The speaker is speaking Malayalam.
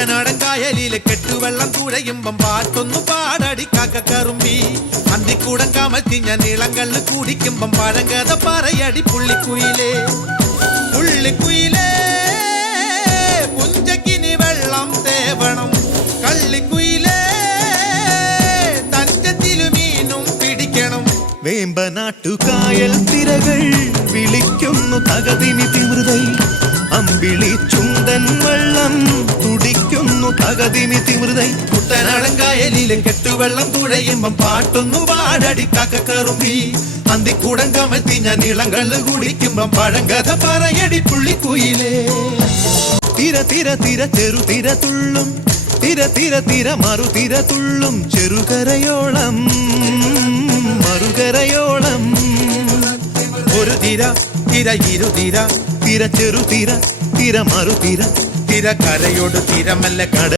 കുട്ടനാടൻ കായലിലെ കെട്ടുവെള്ളം തുഴയുമ്പം പാട്ടൊന്നു പാടടി കാക്കക്കറുമ്പി. അന്തിക്കൂടം കമത്തി ഞാൻ ഇളങ്കള്ള് കുടിക്കുമ്പം പഴങ്കഥ പറയടി പുള്ളിക്കുയിലേ. പുള്ളിക്കുയിലേ പുഞ്ചക്കിനി വെള്ളം തേവണം. കള്ളിക്കുയിലേ തഞ്ചത്തിലു മീനും പിടിക്കണം. വേമ്പനാട്ടുകായൽ തിരകൾ വിളിക്കുന്നു തകതിമി തിമൃതൈ. അമ്പിളി ചുണ്ടൻ വെള്ളം തുടിക്കുന്നു തകതിമി തിമൃതൈ. കുട്ടനാടൻ കായലിലെ കെട്ടുവെള്ളം തുഴയുമ്പം പാട്ടൊന്നു പാടടി കാക്കക്കറുമ്പി. അന്തിക്കൂടം കമത്തി ഞാൻ ഇളങ്കള്ള് കുടിക്കുമ്പം പഴങ്കഥ പറയടി പുള്ളിക്കുയിലേ. തിര തിര തിര ചെറുതിര തുള്ളും, തിര തിര തിര മറുതിര തുള്ളും. ചെറുകരയോളം മറുകരയോളം. ഒരു തിര തിര ഇരുതിര, തിര ചെറുതിര തിര മറുതിര. തിര കരയോട് തിരമല്ല കട